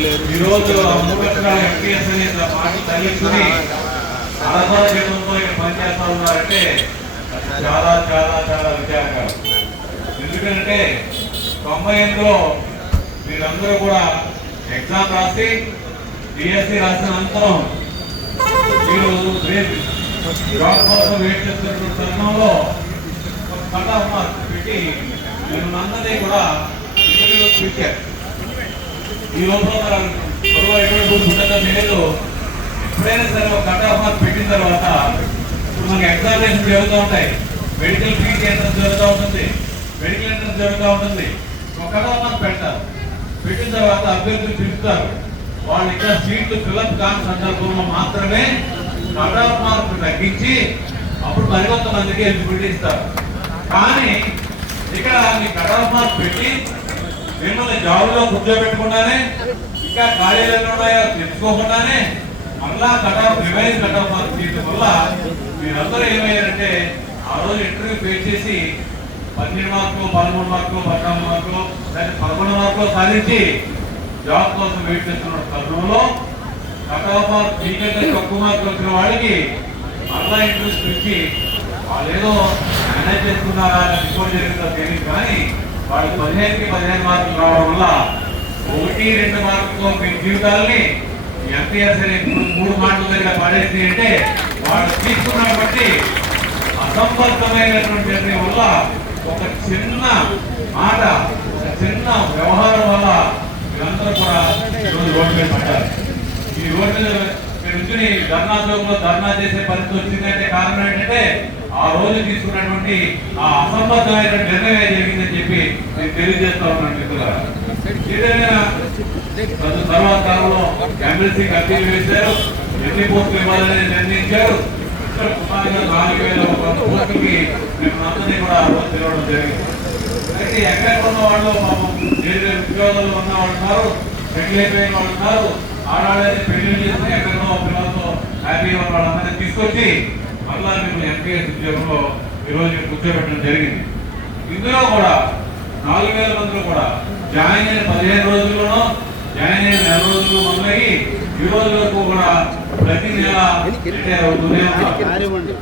ఈరోజు 3 లక్షల ఎంపీఎస్ అనే మాటలు తగ్గించుకుని ఆధారంతో పనిచేస్తా ఉన్నారంటే చాలా చాలా చాలా విచారకరం. ఎందుకంటే 98లో మీరందరూ కూడా ఎగ్జామ్ రాసి డిఎస్సి రాసిన అనంతరం ఈరోజు జాబ్ కోసం వెయిట్ చేస్తున్నటువంటి తరుణంలో కట్ ఆఫ్ మార్క్స్ పెట్టి మిమ్మల్ని కూడా ఇంటర్వ్యూలోకి పిలిచారు. ఈ లోపల ఎటువంటి ఉండగా లేదు. ఎప్పుడైనా సరే ఒక కట్ ఆఫ్ మార్క్స్ పెట్టిన తర్వాత ఇప్పుడు మనకి ఎగ్జామినేషన్ జరుగుతూ ఉంటాయి, మెడికల్ ఫీజు ఎంట్రన్స్ జరుగుతూ ఉంటుంది, మెడికల్ ఎంట్రన్స్ జరుగుతూ ఉంటుంది. ఒక కట్ ఆఫ్ మార్క్స్ పెడతారు. పెట్టిన తర్వాత అభ్యర్థులు పిలుస్తారు. వాళ్ళు ఇక్కడ సీట్లు ఫిల్అప్ కాని సందర్భంలో మాత్రమే కట్ ఆఫ్ మార్క్స్ తగ్గించి అప్పుడు మరికొంతమందికి ఎలిజిబిలిటీ ఇస్తారు. కానీ ఇక్కడ మీ కట్ ఆఫ్ మార్క్స్ పెట్టి మిమ్మల్ని జాబులో కూర్చోబెట్టకుండానే ఇంకా ఖాళీలు ఉన్నాయో తెలుసుకోకుండానే మళ్ళా రివైజ్ కట్ ఆఫ్ మార్క్స్ చేయడం వల్ల మీరందరూ ఏమయ్యారంటే ఆ రోజు ఇంటర్వ్యూ ఫేస్ చేసి 12 మార్కులు 13 మార్కులు 14 మార్కులు 11 మార్కులు సాధించి జాబ్ కోసం వెయిట్ చేస్తున్న తరుణంలో కట్ ఆఫ్ మార్క్స్ మీకంటే తక్కువ మార్కులు వచ్చిన వాళ్ళకి మళ్ళా ఇంటర్వ్యూస్ పిలిచి వాళ్ళు ఏదో మేనేజ్ చేసుకున్నారా అని రిపోర్ట్ జరిగిందో తెలియదు. కానీ వాళ్ళు 15కి 15 మార్కులు రావడం వల్ల 1-2 మార్కులతో మీ జీవితాలని ఎంపీఎస్ అనే 3 మాటల దగ్గర పడేసి అంటే వాళ్ళు తీసుకున్న బట్టి అసంబద్ధమైనటువంటి నిర్ణయం వల్ల ఒక చిన్న మాట, ఒక చిన్న వ్యవహారం వల్ల మీరందరూ కూడా ఈరోజు రోడ్డు మీద పడ్డారు. ఈ రోడ్డు మీద మీరు ధర్నా చౌక్లో ధర్నా చేసే పరిస్థితి వచ్చిందంటే కారణం ఏంటంటే ఆ రోజు తీసుకున్నటువంటి ఆ అసంబద్ధమైన నిర్ణయం జరిగిందని చెప్పి నేను తెలియజేస్తా ఉన్నాను మిత్రులారా. ఏదైనా తర్వాత కాలంలో ఎమ్మెల్సీకి అప్పీలు వేశారు, ఎన్ని పోస్టులు ఇవ్వాలని నిర్ణయించారు. సుమారుగా 4000 పోస్టులకి మేమందరినీ కూడా ఆ రోజు తిరగడం జరిగింది. అయితే ఎక్కడ ఉన్న వాళ్ళు పాపం వేరే ఉద్యోగాలు ఉన్న వాళ్ళు ఉన్నారు, సెటిల్ అయిపోయిన వాళ్ళు ఉన్నారు, ఆడవాళ్ళని పెళ్లి చేసుకుని ఎక్కడో పిల్లలతో హ్యాపీగా ఉన్న వాళ్ళందరినీ తీసుకొచ్చి మళ్ళా మేము ఎంపీఎస్ ఉద్యోగంలో ఈరోజు కూర్చోబెట్టడం జరిగింది. ఇందులో కూడా 4000 మందిలో కూడా జాయిన్ అయిన 15 రోజుల్లోనూ జాయిన్ అయిన 4 రోజులు మొదలయ్యి ఈ రోజు వరకు కూడా ప్రతి నెల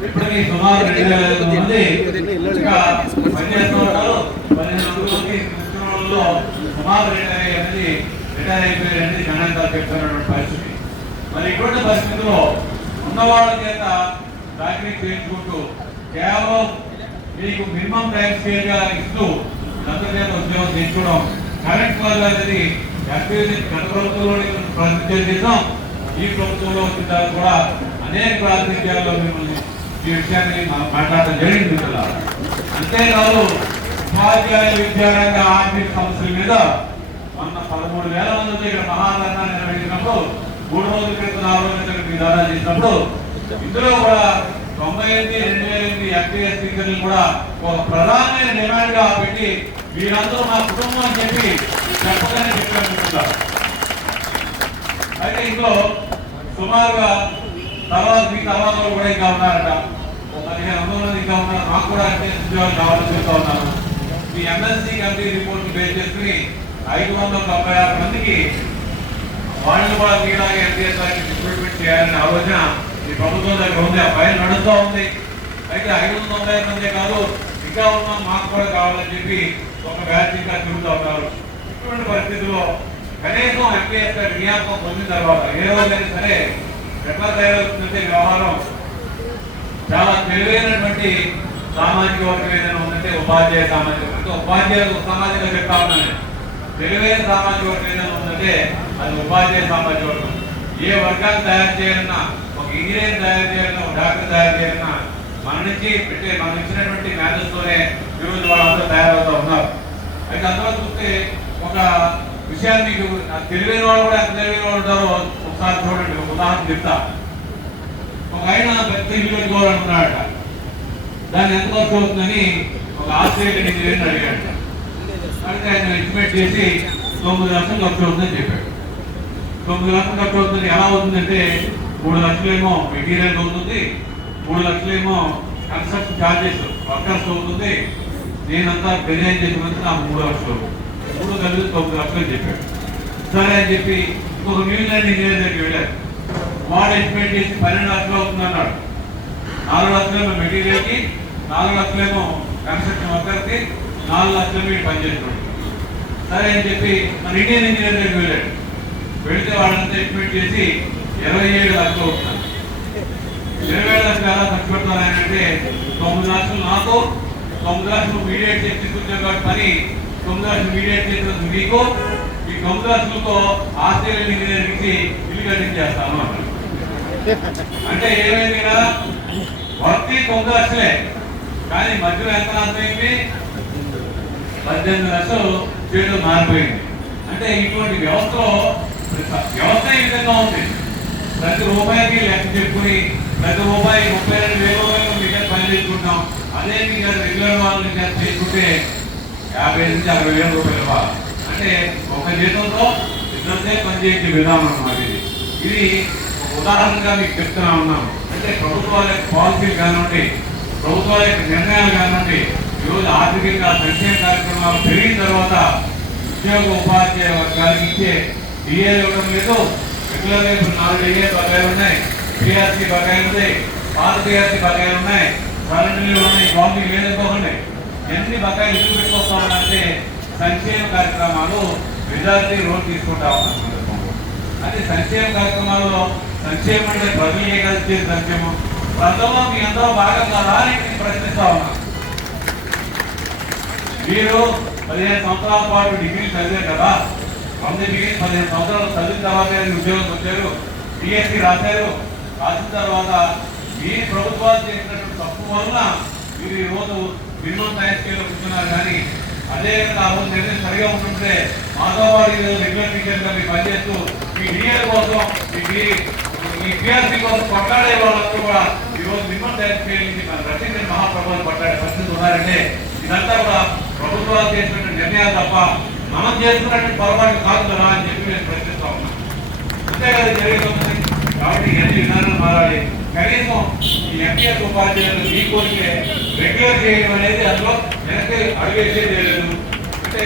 ఇప్పటికీ సుమారు 2500 మంది ఇంకా పనిచేస్తూ ఉంటారు. 15 సుమారు 28 రిటైర్ అయిపోయారని గణాంకాలు చెప్తున్నటువంటి పరిస్థితి. మరి ఇటువంటి పరిస్థితుల్లో ఉన్నవాళ్ళ చేత చాకరీ చేయించుకుంటూ కేవలం మీకు మినిమం టైం స్కేల్ గా ఇస్తూ అందరి చేత ఉద్యోగం చేయించుకోవడం కరెక్ట్ కాదు అనేది గత ప్రభుత్వంలో ప్రాతినిధ్యం చేసాం. ఈ ప్రభుత్వంలో వచ్చిన కూడా అనేక ప్రాతినిధ్యాల్లో మిమ్మల్ని ఈ విషయాన్ని మాట్లాడటం జరిగింది. అంతేకాదు ఉపాధ్యాయ విద్యారంగ ఆర్థిక సమస్యల మీద మొన్న 13,000 మందితో ఇక్కడ మహాధర్నా నిర్వహించినప్పుడు 3 రోజుల క్రితం 4 రోజుల క్రితం ధర్నా చేసినప్పుడు ఇందులో కూడా 98, 2008 ఎంపీఎస్ టీచర్లు కూడా ఒక ప్రధానమైన డిమాండ్ గా పెట్టి వీరందరూ మా కుటుంబం అని చెప్పి చెప్పగానే చెప్పారు. అయితే ఇందులో సుమారుగా తర్వాత మీ తర్వాత కూడా ఇంకా ఉన్నారట, 1500 మంది ఇంకా ఉన్నారు. నాకు కూడా ఎంపీఎస్ ఉద్యోగాలు కావాలని చెప్తా ఉన్నాను. మీ ఎంఎస్సీ కమిటీ రిపోర్ట్ బేస్ చేసుకుని 596 మందికి వాళ్ళు కూడా మీలాగే ఎంపీఎస్ రిక్రూట్మెంట్ చేయాలనే ఆలోచన ఈ ప్రభుత్వం దగ్గర ఉంది. ఆ పైన నడుస్తూ ఉంది. అయితే 590 మంది కాదు ఇంకా ఉన్నా మాకు కూడా కావాలని చెప్పి ఒక బ్యాచ్ ఇంకా తిరుగుతూ ఉన్నారు. ఇటువంటి పరిస్థితుల్లో కనీసం ఎంపీఎస్ నియామకం పొందిన తర్వాత ఏ రోజైనా సరే ఎట్లా తయారవుతుందంటే వ్యవహారం చాలా తెలివైనటువంటి సామాజిక వర్గం ఏదైనా ఉందంటే ఉపాధ్యాయ సామాజిక వర్గం. ఉపాధ్యాయులు సామాజిక చెప్తా ఉన్నాను. తెలివైన సామాజిక వర్గం ఏదైనా ఉందంటే అది ఉపాధ్యాయ సామాజిక వర్గం. ఏ వర్గాన్ని తయారు చేయాలన్నా, ఒక ఇంజనీర్ తయారు చేయాలన్నా, ఒక డాక్టర్ తయారు చేయాలన్నా మన నుంచి మనం ఇచ్చినటువంటి మేనేజ్తోనే ఈరోజు వాళ్ళందరూ తయారవుతూ ఉన్నారు. అయితే అందులో చూస్తే ఒక విషయాన్ని మీకు తెలివైన వాళ్ళు కూడా ఎంత తెలివైన వాళ్ళు ఉంటారో ఒకసారి చూడండి. ఒక ఉదాహరణ చెప్తా. ఒక ఆయన పెద్ద ఇల్లు పెట్టుకోవాలనుకున్నాడట. దాన్ని ఎంత ఖర్చు అవుతుందని ఒక ఆస్ట్రేలియన్ ఇంజనీర్ని అడిగాడు. అడిగితే ఆయన ఎస్టిమేట్ చేసి 9 లక్షలు ఖర్చు అవుతుందని చెప్పాడు. 9 లక్షలు ఖర్చు అవుతుంది. ఎలా అవుతుందంటే 3 లక్షలేమో మెటీరియల్ అవుతుంది, 3 లక్షలేమో కన్స్ట్రక్షన్ ఛార్జెస్ వర్కర్స్ అవుతుంది, నేనంతా డిజైన్ చేసినందుకు నాకు 3 లక్షలు, 3 కలిసి 9 లక్షలు చెప్పాడు. సరే అని చెప్పి ఇంకొక న్యూజిలాండ్ ఇంజనీర్ దగ్గరికి వెళ్ళారు. వాడు ఎస్టిమేట్ చేసి 12 లక్షలు అవుతుంది అన్నాడు. 4 లక్షలేమో మెటీరియల్కి, 4 లక్షలేమో కన్స్ట్రక్షన్ వర్కర్కి, 4 లక్షలేమో వీడు పనిచేస్తున్నాడు. సరే అని చెప్పి మన ఇండియన్ ఇంజనీర్ దగ్గరికి వెళ్ళాడు. వెళితే వాళ్ళంతా ఎస్టిమేట్ చేసి 27 లక్షలు అవుతున్నారు. 27 లక్షలు ఎలా ఖర్చు పెడతారు ఆయన అంటే 9 లక్షలు నాకు, 9 లక్షలు మీడియేట్ చేసి తీసుకొచ్చారు కాబట్టి పని, 9 లక్షలు మీడియేట్ చేసినందుకు మీకు, ఈ 9 లక్షలతో ఆస్ట్రేలియన్ ఇంజనీరింగ్కి ఇల్లు కట్టించేస్తాను అన్నాడు. అంటే ఏమైంది కదా, వర్తి 9 లక్షలే, కానీ మధ్యలో ఎంత అర్థమైంది, 18 లక్షలు చేయడం మారిపోయింది. అంటే ఇటువంటి వ్యవస్థలో వ్యవస్థ ఈ విధంగా ఉంది. ప్రతి రూపాయికి లెక్క చెప్పుకుని ప్రతి రూపాయి 32,000 రూపాయలు మీకు పని చేసుకుంటాం. అదే మీకు రెగ్యులర్ వాళ్ళని చేసుకుంటే 50,000 నుంచి 60,000 రూపాయలు. అంటే ఒక జీతంతో ఇద్దరితే పనిచేసే విధానం అన్నమాట. ఇది ఉదాహరణగా మీకు చెప్తున్నా ఉన్నాం. అంటే ప్రభుత్వాల యొక్క పాలసీలు కానివ్వండి, ప్రభుత్వాల యొక్క నిర్ణయాలు కానివ్వండి, ఈరోజు ఆర్థికంగా సంక్షేమ కార్యక్రమాలు పెరిగిన తర్వాత ఉద్యోగ ఉపాధ్యాయ వర్గానికి ఇచ్చే డిఏలు ఇవ్వడం లేదు. రెగ్యులర్గా ఇప్పుడు 4 డిఏ బకాయిలు ఉన్నాయి, పిఆర్సీ బకాయిలు ఉన్నాయి, పాత పిఆర్సీ బకాయిలు ఉన్నాయి, కరెంట్లు ఉన్నాయి, బాంబులు లేదనుకోకండి. ఎన్ని బకాయిలు ఎందుకు పెట్టుకొస్తామంటే సంక్షేమ కార్యక్రమాలు మెజారిటీ రోడ్ తీసుకుంటా ఉన్నాం. అది సంక్షేమ కార్యక్రమాల్లో సంక్షేమం అంటే ప్రజలకే కలిసి సంక్షేమం, ప్రజల్లో మీ అందరూ బాగా కాదా అని నేను ప్రశ్నిస్తా ఉన్నా. మీరు 15 సంవత్సరాల పాటు డిగ్రీ చదివారు కదా, 15 సంవత్సరాలు చదివిన తర్వాత ఉద్యోగం వచ్చారు, బిఎస్సీ రాశారు. రాసిన తర్వాత మీ ప్రభుత్వాలు చేసినటువంటి తప్పు వలన మీరు ఈరోజు మినిమం సైన్స్ స్కేల్లో కూర్చున్నారు. కానీ అదే నిర్ణయం సరిగా ఉంటుంటే మాతో పాటు రెగ్యులర్ టీచర్గా మీరు పనిచేస్తూ మీ డిఏల కోసం మీ పిఆర్సీ కోసం కొట్లాడే వాళ్ళందరూ కూడా ఈరోజు మినిమం సైన్స్ స్కేల్ నుంచి మన రచించిన మహాప్రభుత్వం కొట్లాడే పరిస్థితి ఉన్నారంటే ఇదంతా కూడా ప్రభుత్వాలు చేసినటువంటి నిర్ణయాలు తప్ప మనం చేస్తున్నటువంటి పొరపాటు కాదు కదా అని చెప్పి నేను ప్రశ్నిస్తా ఉన్నాను. అంతేకాదు జరుగుతుంది. కాబట్టి ఇవన్నీ విధానాలు మారాలి. కనీసం ఈ ఎంపీఎస్ ఉపాధ్యాయులు మీ కోరికే రెగ్యులర్ చేయడం అనేది అందులో వెనక్కి అడుగేసేది లేదు. అంటే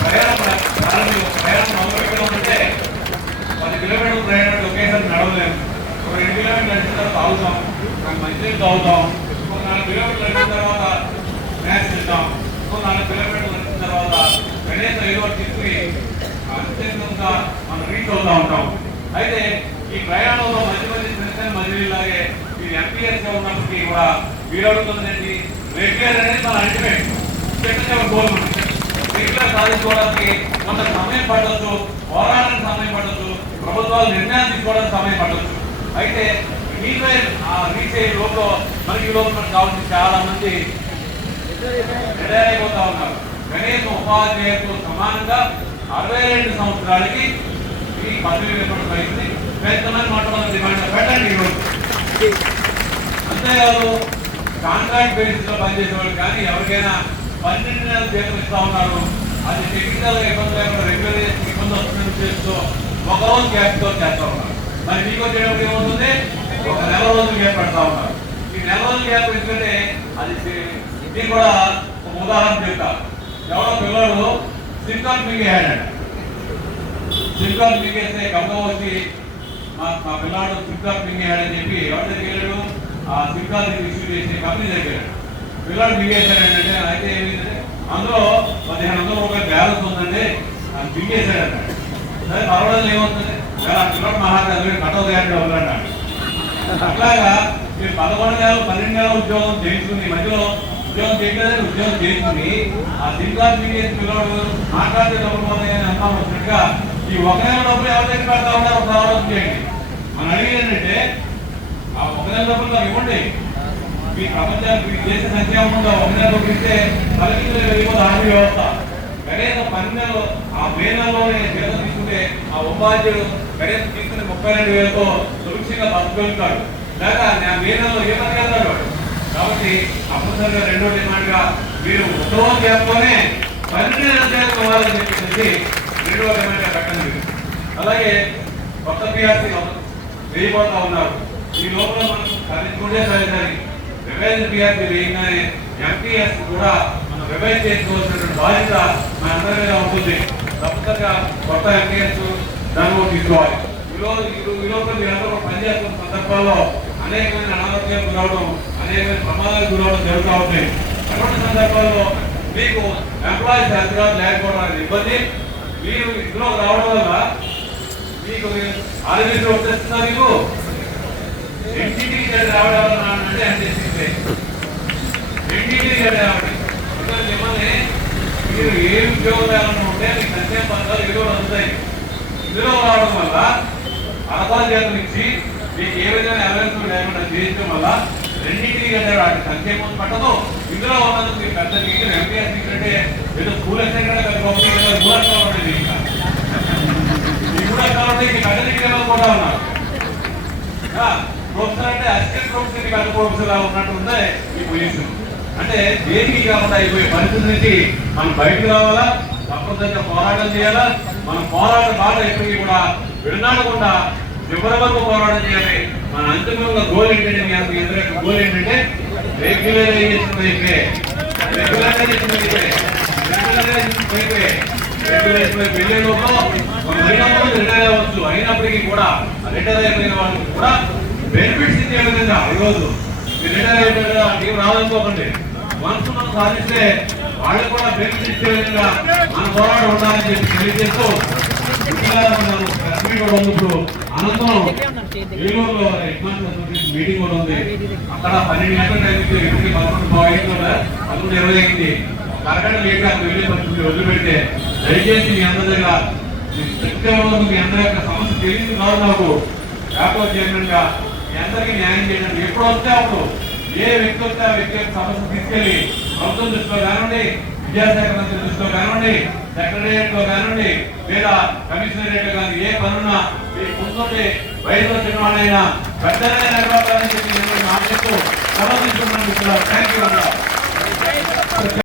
ప్రయాణం మొదలు పెట్టడం అంటే 10 కిలోమీటర్లు ప్రయాణం ఒకేసారి నడవలేము. ఒక 2 కిలోమీటర్లు నడిచిన తర్వాత తాగుతాం, మంచినీళ్ళు తాగుతాం, ఒక 4 కిలోమీటర్లు నడిచిన తర్వాత మ్యాచ్ ఇద్దాం, ఒక 4 కిలోమీటర్లు నడిచిన తర్వాత కనీసం ఏదో తీసుకుని అత్యంతంగా మనం రీచ్ అవుతూ ఉంటాం. అయితే ఈ ప్రయాణంలో మంచి చిన్న మజిలీలాగే మీరు ఎంపీఎస్గా ఉన్నప్పటికీ కూడా మీరు అడుగుతుందండి రెగ్యులర్ అనేది మన అల్టిమేట్ గోల్. రెగ్యులర్ సాధించుకోవడానికి కొంత సమయం పడవచ్చు, పోరాటానికి సమయం పడవచ్చు, ప్రభుత్వాలు నిర్ణయాలు తీసుకోవడానికి సమయం పడవచ్చు. అయితే రీచ్ అయ్యే లోపల మనకి మనకు కావాల్సిన చాలా మంది రిటైర్ అయిపోతా ఉన్నారు. కనీసం ఉపాధ్యాయులతో సమానంగా 62 సంవత్సరాలకి ఈ పదవి వయసుని పెద్దమని మొట్టమొదటి డిమాండ్ పెట్టండి ఈరోజు. అంతేకాదు కాంట్రాక్ట్ బేసిస్ లో పనిచేసే వాళ్ళు కానీ ఎవరికైనా 12 నెలలు జీతం ఇస్తా ఉన్నారు. అది టెక్నికల్ ఇబ్బంది లేకుండా రెగ్యులర్ ఇబ్బంది వస్తుందని చేస్తూ ఒక రోజు గ్యాప్ తో చేస్తా ఉన్నారు. మరి మీకు వచ్చేటప్పుడు ఏమవుతుంది, ఒక నెల రోజులు గ్యాప్ పెడతా ఉన్నారు. ఈ నెల రోజులు గ్యాప్ ఎందుకంటే అది ఇది కూడా ఒక ఉదాహరణ చెప్తా. ఎవరో పిల్లడు సిమ్ కార్డ్ మింగేయాడంట. సిమ్ కార్డ్ మింగేస్తే గమ్మ వచ్చి మా పిల్లాడు సిమ్ కార్డ్ మింగేయాడని చెప్పి ఎవరి దగ్గర వెళ్ళాడు, ఆ సిమ్ కార్డ్ ఇష్యూ చేసి కంపెనీ దగ్గర పిల్లాడు మింగేశాడంటే అయితే ఏమైందంటే అందులో 1500 రూపాయలు బ్యాలెన్స్ ఉందండి, అది మింగేశాడంట. సరే పర్వాలేదు ఏమవుతుంది, ఆ పిల్లడు మహారాజు కట్టవు తయారు వదలండి. అట్లాగా మీరు 11 నెలలు 12 నెలల ఉద్యోగం చేయించుకుని మధ్యలో ఉద్యోగం చేయలేదని ఉద్యోగం చేసుకుని ఆ సిమ్ కార్డు మింగేసి పిల్లవాడు మాట్లాడితే డబ్బులు పోతాయని అంతా వచ్చినట్టుగా ఈ 1 నెల డబ్బులు ఎవరి దగ్గర పెడతా ఉంటారో ఒక ఆలోచన చేయండి. మనం అడిగేది ఏంటంటే ఆ 1 నెల డబ్బులు నాకు ఇవ్వండి, మీ ప్రపంచానికి మీ దేశ సంక్షేమం ఉందా 1 నెల డబ్బులు ఇస్తే తలకిందులు వెళ్ళిపోతే ఆర్థిక వ్యవస్థ. కనీసం 12 నెలలు ఆ మే నెలలోనే జీతం తీసుకుంటే ఆ ఉపాధ్యాయుడు కనీసం తీసుకుని 32,000తో సురక్షంగా బతకగలుగుతాడు. లేక మే నెలలో ఏ పని వెళ్తాడు. కాబట్టి అప్పటిసరిగా రెండో డిమాండ్ గా మీరు ఉద్యోగం చేసుకునే 12 నెలల జీతం ఇవ్వాలని చెప్పేసి రెండో డిమాండ్ గా పెట్టండి. అలాగే కొత్త పిఆర్సీ వేయబోతా ఉన్నారు. ఈ లోపల మనం సాధించుకుంటే సరే రివైజ్ పిఆర్సీ వేయగానే ఎంపీఎస్ కూడా మనం రివైజ్ చేసుకోవాల్సినటువంటి బాధ్యత మన అందరి మీద ఉంటుంది. తప్పనిసరిగా కొత్త ఎంపీఎస్ దాన్ని తీసుకోవాలి. ఈరోజు మీరందరూ పనిచేస్తున్న సందర్భాల్లో అనేకమైన అనారోగ్యాలు గురవడం, అనేకమైన ప్రమాదాలు గురవడం జరుగుతూ ఉంటాయి. అటువంటి సందర్భాల్లో మీకు ఎంప్లాయీస్ హెల్త్ కార్డు లేకపోవడానికి ఇబ్బంది. మీరు ఇందులో రావడం వల్ల మీకు ఆరోగ్యం వచ్చేస్తున్నా మీకు ఎన్టీటీకి రావడం అంటే అనిపిస్తుంది. ఎన్టీటీకి రావడం మిమ్మల్ని మీరు ఏ ఉద్యోగాలు ఉంటే మీకు సంక్షేమ పథకాలు ఏదో అందుతాయి. ఇందులో రావడం వల్ల అరవై శాతం నుంచి మీకు ఏ విధంగా అవేర్నెస్ లేకుండా చేయడం వల్ల రెండింటికి అంటే వాటి సంక్షేమం పట్టదు. ఇందులో ఉన్నందుకు మీకు పెద్ద మీకు ఎంపీఎస్ అంటే ఏదో స్కూల్ ఎక్కడ ఉండేది. ఈ కూడా కాబట్టి మీకు అన్ని కూడా ఉన్నారు. ప్రొఫెసర్ అంటే అసిస్టెంట్ ప్రొఫెసర్ పెద్ద ప్రొఫెసర్ ఉన్నట్టు ఉందే ఈ పొజిషన్. అంటే దేనికి కాకుండా అయిపోయే పరిస్థితి నుంచి మనం బయటకు రావాలా, తప్పనిసరిగా పోరాటం చేయాలా. మన పోరాట బాట ఎప్పటికీ కూడా విడనాడకుండా చివరి వరకు పోరాటం చేయాలి. మన అంతిమంగా గోల్ ఏంటంటే మీ అందరి యొక్క గోల్ ఏంటంటే రెగ్యులరైజేషన్ అయితే వెళ్ళే లోపల రిటైర్ అవ్వచ్చు. అయినప్పటికీ కూడా రిటైర్ అయిపోయిన వాళ్ళకి కూడా బెనిఫిట్స్ ఇచ్చే విధంగా ఈరోజు రిటైర్ అయిపోయిన టీం రాదనుకోకండి. మనసు మనం సాధిస్తే వాళ్ళకి కూడా బెనిఫిట్ ఇచ్చే విధంగా మన పోరాటం ఉండాలని చెప్పి తెలియజేస్తూ ఇప్పుడు అనంతరం ఏలూరులో మీటింగ్ కూడా ఉంది. అక్కడ 12 గంటల టైం ఇచ్చి 11:20 అయింది. కరెక్ట్ లేక వెళ్ళే పరిస్థితి వదిలిపెడితే దయచేసి మీ అందరి దగ్గర మీ అందరి యొక్క సమస్య తెలియదు కాదు. నాకు వ్యాపార చైర్మన్ గా మీ అందరికీ న్యాయం చేయడానికి ఎప్పుడు వస్తే అప్పుడు ఏ వ్యక్తి వస్తే ఆ వ్యక్తి యొక్క సమస్య తీసుకెళ్లి ప్రభుత్వం దృష్టిలో కానివ్వండి, విద్యాశాఖ మంత్రి దృష్టిలో కానివ్వండి, సెక్రటేరియట్ లో కానివ్వండి, లేదా కమిషనరేట్ కానీ ఏ పనున్నా మీ ముందుంటే బయట వచ్చిన వాళ్ళైనా పెద్దలైన నిర్వాహాలని చెప్పి నేను ఆశిస్తూ సమర్థిస్తున్నాను. Thank you.